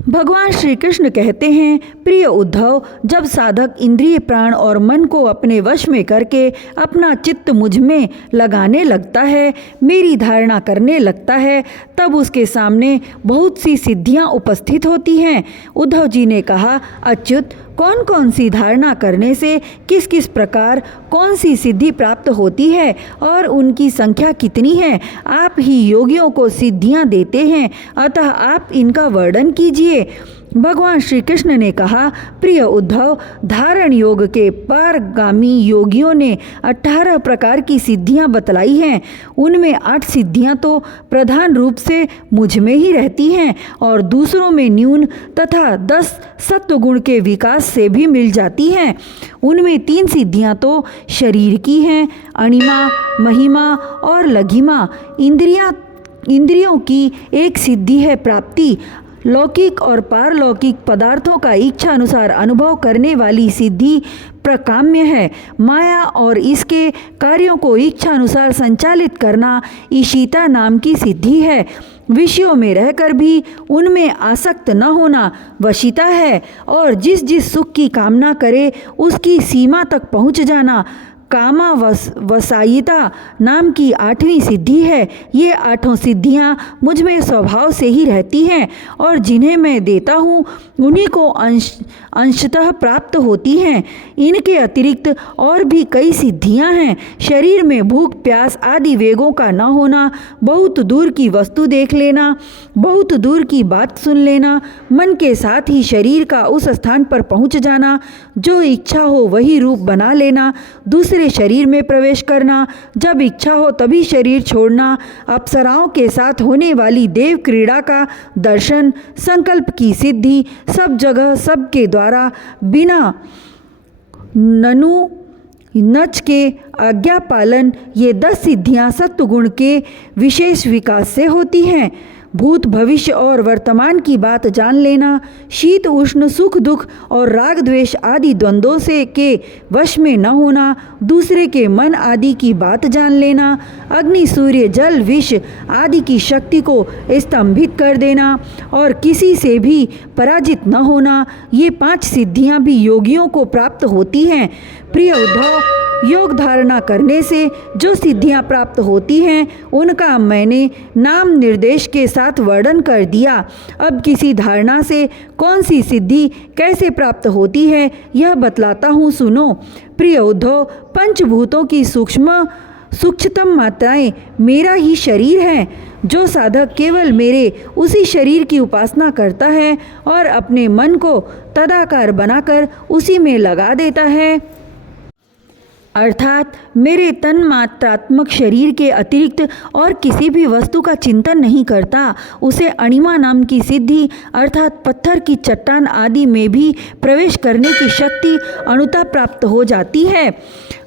भगवान श्री कृष्ण कहते हैं, प्रिय उद्धव, जब साधक इंद्रिय, प्राण और मन को अपने वश में करके अपना चित्त मुझ में लगाने लगता है, मेरी धारणा करने लगता है, तब उसके सामने बहुत सी सिद्धियां उपस्थित होती हैं। उद्धव जी ने कहा, अच्युत, कौन कौन सी धारणा करने से किस किस प्रकार कौन सी सिद्धि प्राप्त होती है और उनकी संख्या कितनी है? आप ही योगियों को सिद्धियां देते हैं, अतः आप इनका वर्णन कीजिए। भगवान श्री कृष्ण ने कहा, प्रिय उद्धव, धारण योग के पारगामी योगियों ने 18 प्रकार की सिद्धियां बतलाई हैं। उनमें 8 सिद्धियां तो प्रधान रूप से मुझ में ही रहती हैं और दूसरों में न्यून तथा 10 सत्वगुण के विकास से भी मिल जाती हैं। उनमें 3 सिद्धियां तो शरीर की हैं, अणिमा, महिमा और लघिमा। इंद्रियों की एक सिद्धि है प्राप्ति। लौकिक और पारलौकिक पदार्थों का इच्छा अनुसार अनुभव करने वाली सिद्धि प्रकाम्य है। माया और इसके कार्यों को इच्छा अनुसार संचालित करना ईशिता नाम की सिद्धि है। विषयों में रहकर भी उनमें आसक्त न होना वशिता है और जिस जिस सुख की कामना करे उसकी सीमा तक पहुँच जाना कामावसायिता नाम की 8वीं सिद्धि है। ये 8 सिद्धियां मुझ में स्वभाव से ही रहती हैं और जिन्हें मैं देता हूँ उन्हीं को अंशतः प्राप्त होती हैं। इनके अतिरिक्त और भी कई सिद्धियां हैं। शरीर में भूख, प्यास आदि वेगों का न होना, बहुत दूर की वस्तु देख लेना, बहुत दूर की बात सुन लेना, मन के साथ ही शरीर का उस स्थान पर पहुँच जाना, जो इच्छा हो वही रूप बना लेना, दूसरे शरीर में प्रवेश करना, जब इच्छा हो तभी शरीर छोड़ना, अप्सराओं के साथ होने वाली देव क्रीड़ा का दर्शन, संकल्प की सिद्धि, सब जगह सबके द्वारा बिना ननु नच के आज्ञा पालन, ये 10 सिद्धियां सत्वगुण के विशेष विकास से होती हैं। भूत, भविष्य और वर्तमान की बात जान लेना, शीत उष्ण, सुख दुख और राग द्वेष आदि द्वंद्वों से के वश में न होना, दूसरे के मन आदि की बात जान लेना, अग्नि, सूर्य, जल, विष आदि की शक्ति को स्तंभित कर देना और किसी से भी पराजित न होना, ये 5 सिद्धियां भी योगियों को प्राप्त होती हैं। प्रिय उद्धव, योग धारणा करने से जो सिद्धियां प्राप्त होती हैं उनका मैंने नाम निर्देश के साथ वर्णन कर दिया। अब किसी धारणा से कौन सी सिद्धि कैसे प्राप्त होती है यह बतलाता हूँ, सुनो। प्रिय उद्धव, पंचभूतों की सूक्ष्मतम मात्राएं मेरा ही शरीर है। जो साधक केवल मेरे उसी शरीर की उपासना करता है और अपने मन को तदाकार बनाकर उसी में लगा देता है, अर्थात मेरे तन मात्रात्मक शरीर के अतिरिक्त और किसी भी वस्तु का चिंतन नहीं करता, उसे अणिमा नाम की सिद्धि अर्थात पत्थर की चट्टान आदि में भी प्रवेश करने की शक्ति अणुता प्राप्त हो जाती है।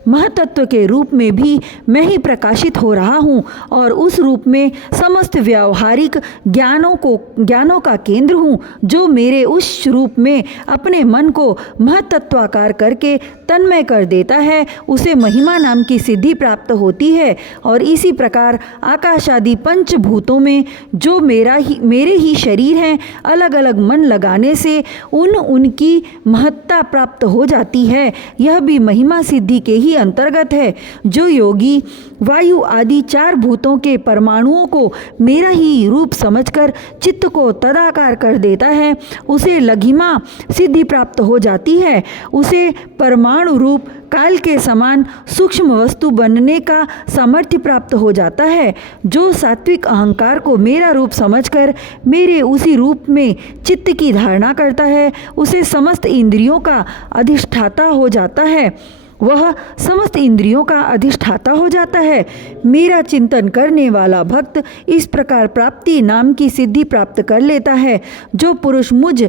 महतत्व के रूप में भी मैं ही प्रकाशित हो रहा हूँ और उस रूप में समस्त व्यावहारिक ज्ञानों का केंद्र हूँ। जो मेरे उस रूप में अपने मन को महतत्वाकार करके तन्मय कर देता है उसे महिमा नाम की सिद्धि प्राप्त होती है। और इसी प्रकार आकाश आदि पंचभूतों में जो मेरे ही शरीर हैं, अलग अलग मन लगाने से उनकी महत्ता प्राप्त हो जाती है। यह भी महिमा सिद्धि के ही अंतर्गत है। जो योगी वायु आदि 4 भूतों के परमाणुओं को मेरा ही रूप समझकर चित्त को तदाकार कर देता है उसे लघिमा सिद्धि प्राप्त हो जाती है। उसे परमाणु रूप काल के समान सूक्ष्म वस्तु बनने का सामर्थ्य प्राप्त हो जाता है। जो सात्विक अहंकार को मेरा रूप समझकर मेरे उसी रूप में चित्त की धारणा करता है उसे समस्त इंद्रियों का अधिष्ठाता हो जाता है। वह समस्त इंद्रियों का अधिष्ठाता हो जाता है। मेरा चिंतन करने वाला भक्त इस प्रकार प्राप्ति नाम की सिद्धि प्राप्त कर लेता है। जो पुरुष मुझ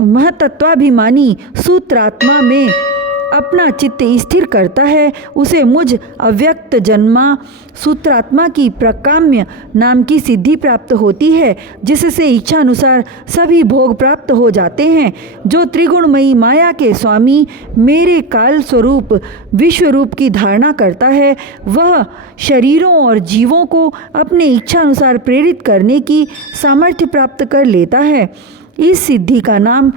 महतत्वाभिमानी सूत्रात्मा में अपना चित्त स्थिर करता है उसे मुझ अव्यक्त जन्मा सूत्रात्मा की प्रकाम्य नाम की सिद्धि प्राप्त होती है, जिससे इच्छानुसार सभी भोग प्राप्त हो जाते हैं। जो त्रिगुणमयी माया के स्वामी मेरे काल स्वरूप विश्व रूप की धारणा करता है, वह शरीरों और जीवों को अपने इच्छानुसार प्रेरित करने की सामर्थ्य प्राप्त कर लेता है। इस सिद्धि का नाम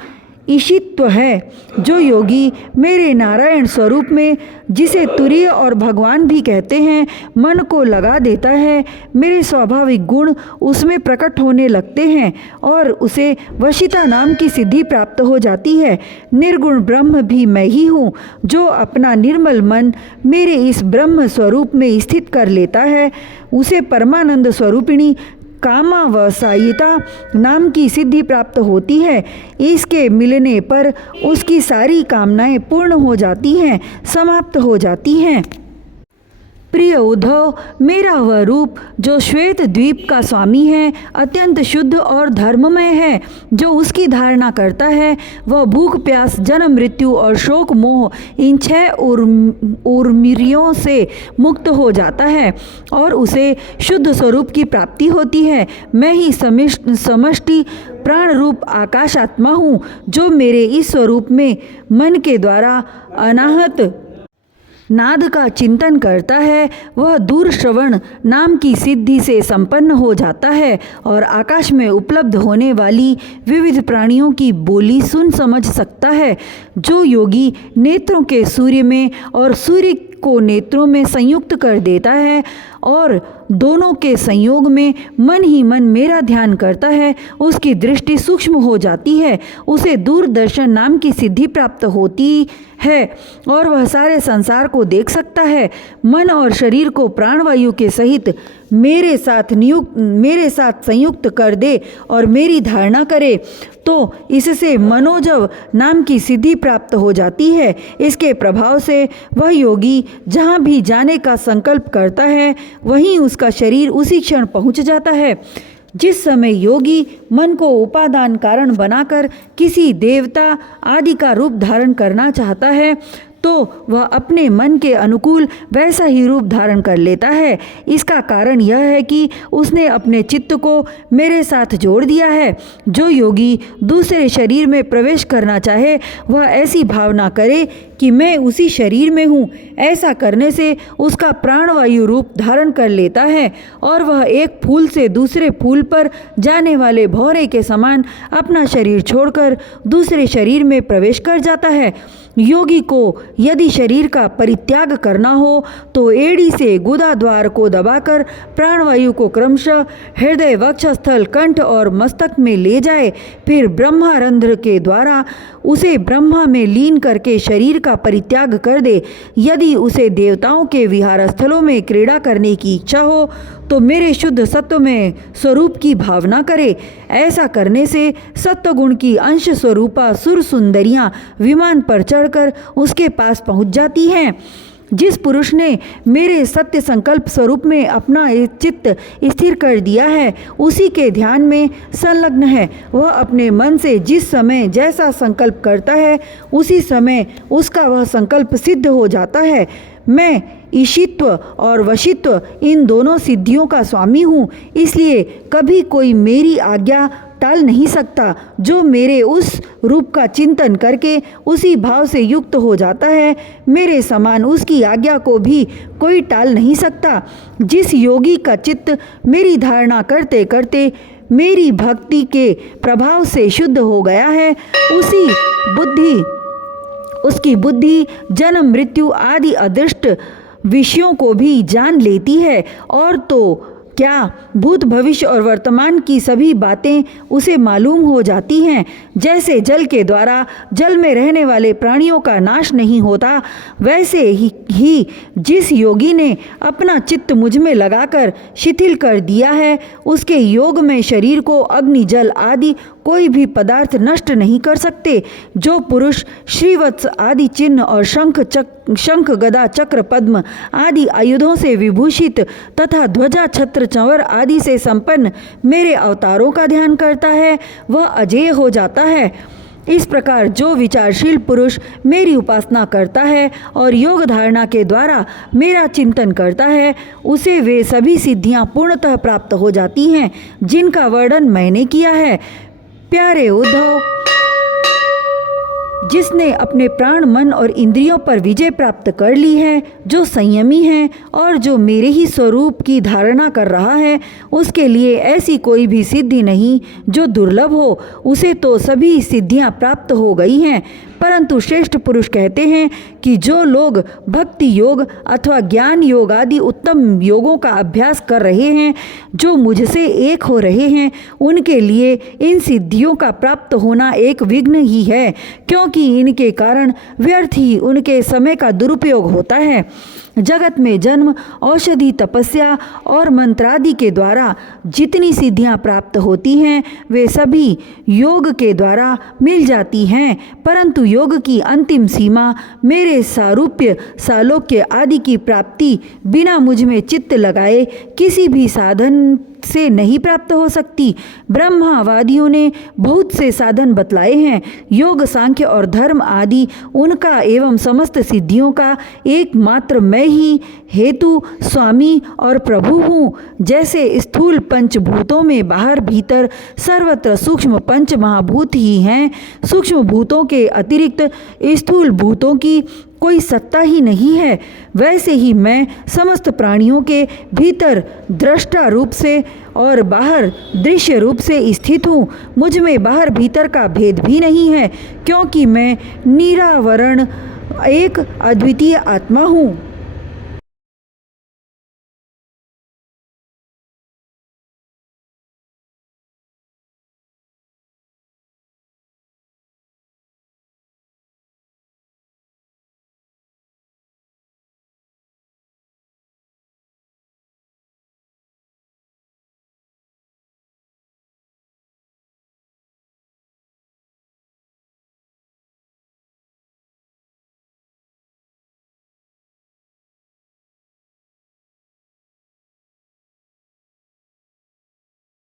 ईशित्व है। जो योगी मेरे नारायण स्वरूप में, जिसे तुरीय और भगवान भी कहते हैं, मन को लगा देता है, मेरे स्वाभाविक गुण उसमें प्रकट होने लगते हैं और उसे वशिता नाम की सिद्धि प्राप्त हो जाती है। निर्गुण ब्रह्म भी मैं ही हूँ। जो अपना निर्मल मन मेरे इस ब्रह्म स्वरूप में स्थित कर लेता है, उसे परमानंद स्वरूपिणी कामावसायिता नाम की सिद्धि प्राप्त होती है। इसके मिलने पर उसकी सारी कामनाएं पूर्ण हो जाती हैं, समाप्त हो जाती हैं। प्रिय उद्धव, मेरा वह रूप जो श्वेत द्वीप का स्वामी है, अत्यंत शुद्ध और धर्ममय है। जो उसकी धारणा करता है, वह भूख प्यास जन्म मृत्यु और शोक मोह इन 6 उर्मियों से मुक्त हो जाता है और उसे शुद्ध स्वरूप की प्राप्ति होती है। मैं ही समष्टि प्राण रूप आकाशात्मा हूँ। जो मेरे इस स्वरूप में मन के द्वारा अनाहत नाद का चिंतन करता है, वह दूर श्रवण नाम की सिद्धि से संपन्न हो जाता है और आकाश में उपलब्ध होने वाली विविध प्राणियों की बोली सुन समझ सकता है। जो योगी नेत्रों के सूर्य में और सूर्य को नेत्रों में संयुक्त कर देता है और दोनों के संयोग में मन ही मन मेरा ध्यान करता है, उसकी दृष्टि सूक्ष्म हो जाती है, उसे दूरदर्शन नाम की सिद्धि प्राप्त होती है और वह सारे संसार को देख सकता है। मन और शरीर को प्राणवायु के सहित मेरे साथ संयुक्त कर दे और मेरी धारणा करे तो इससे मनोजव नाम की सिद्धि प्राप्त हो जाती है। इसके प्रभाव से वह योगी जहाँ भी जाने का संकल्प करता है, वहीं उसका शरीर उसी क्षण पहुँच जाता है। जिस समय योगी मन को उपादान कारण बनाकर किसी देवता आदि का रूप धारण करना चाहता है, तो वह अपने मन के अनुकूल वैसा ही रूप धारण कर लेता है। इसका कारण यह है कि उसने अपने चित्त को मेरे साथ जोड़ दिया है। जो योगी दूसरे शरीर में प्रवेश करना चाहे, वह ऐसी भावना करे कि मैं उसी शरीर में हूँ। ऐसा करने से उसका प्राणवायु रूप धारण कर लेता है और वह एक फूल से दूसरे फूल पर जाने वाले भौरे के समान अपना शरीर छोड़कर दूसरे शरीर में प्रवेश कर जाता है। योगी को यदि शरीर का परित्याग करना हो तो एड़ी से गुदा द्वार को दबाकर प्राणवायु को क्रमशः हृदय, वक्षस्थल, कंठ और मस्तक में ले जाए। फिर ब्रह्मारंध्र के द्वारा उसे ब्रह्मा में लीन करके शरीर का परित्याग कर दे। यदि उसे देवताओं के विहार स्थलों में क्रीड़ा करने की इच्छा हो तो मेरे शुद्ध सत्व में स्वरूप की भावना करे। ऐसा करने से सत्वगुण की अंश स्वरूपा सुर सुंदरियां विमान पर चढ़कर उसके पास पहुंच जाती हैं। जिस पुरुष ने मेरे सत्य संकल्प स्वरूप में अपना चित्त स्थिर कर दिया है, उसी के ध्यान में संलग्न है। वह अपने मन से जिस समय जैसा संकल्प करता है, उसी समय उसका वह संकल्प सिद्ध हो जाता है। मैं ईशित्व और वशित्व इन दोनों सिद्धियों का स्वामी हूँ, इसलिए कभी कोई मेरी आज्ञा टाल नहीं सकता। जो मेरे उस रूप का चिंतन करके उसी भाव से युक्त हो जाता है, मेरे समान उसकी आज्ञा को भी कोई टाल नहीं सकता। जिस योगी का चित्त मेरी धारणा करते करते मेरी भक्ति के प्रभाव से शुद्ध हो गया है, उसकी बुद्धि जन्म मृत्यु आदि अदृष्ट विषयों को भी जान लेती है और तो क्या भूत भविष्य और वर्तमान की सभी बातें उसे मालूम हो जाती हैं। जैसे जल के द्वारा जल में रहने वाले प्राणियों का नाश नहीं होता, वैसे ही जिस योगी ने अपना चित्त मुझ में लगाकर शिथिल कर दिया है, उसके योग में शरीर को अग्नि जल आदि कोई भी पदार्थ नष्ट नहीं कर सकते। जो पुरुष श्रीवत्स आदि चिन्ह और शंख गदा चक्र पद्म आदि आयुधों से विभूषित तथा ध्वजा छत्र चंवर आदि से संपन्न मेरे अवतारों का ध्यान करता है, वह अजेय हो जाता है। इस प्रकार जो विचारशील पुरुष मेरी उपासना करता है और योग धारणा के द्वारा मेरा चिंतन करता है, उसे वे सभी सिद्धियां पूर्णतः प्राप्त हो जाती हैं जिनका वर्णन मैंने किया है। प्यारे उद्धव, जिसने अपने प्राण, मन और इंद्रियों पर विजय प्राप्त कर ली है, जो संयमी है और जो मेरे ही स्वरूप की धारणा कर रहा है, उसके लिए ऐसी कोई भी सिद्धि नहीं जो दुर्लभ हो। उसे तो सभी सिद्धियां प्राप्त हो गई हैं। परंतु श्रेष्ठ पुरुष कहते हैं कि जो लोग भक्ति योग अथवा ज्ञान योग आदि उत्तम योगों का अभ्यास कर रहे हैं, जो मुझसे एक हो रहे हैं, उनके लिए इन सिद्धियों का प्राप्त होना एक विघ्न ही है, क्योंकि इनके कारण व्यर्थ ही उनके समय का दुरुपयोग होता है। जगत में जन्म, औषधि, तपस्या और मंत्रादि के द्वारा जितनी सिद्धियां प्राप्त होती हैं, वे सभी योग के द्वारा मिल जाती हैं, परंतु योग की अंतिम सीमा मेरे सारूप्य, सालोक्य आदि की प्राप्ति बिना मुझ में चित्त लगाए किसी भी साधन से नहीं प्राप्त हो सकती। ब्रह्मवादियों ने बहुत से साधन बतलाए हैं। योग, सांख्य और धर्म आदि उनका एवं समस्त सिद्धियों का एकमात्र मैं ही हेतु, स्वामी और प्रभु हूँ। जैसे स्थूल पंचभूतों में बाहर भीतर सर्वत्र सूक्ष्म पंच महाभूत ही हैं, सूक्ष्म भूतों के अतिरिक्त स्थूल भूतों की कोई सत्ता ही नहीं है, वैसे ही मैं समस्त प्राणियों के भीतर दृष्टा रूप से और बाहर दृश्य रूप से स्थित हूँ। मुझ में बाहर भीतर का भेद भी नहीं है, क्योंकि मैं निरावरण एक अद्वितीय आत्मा हूँ।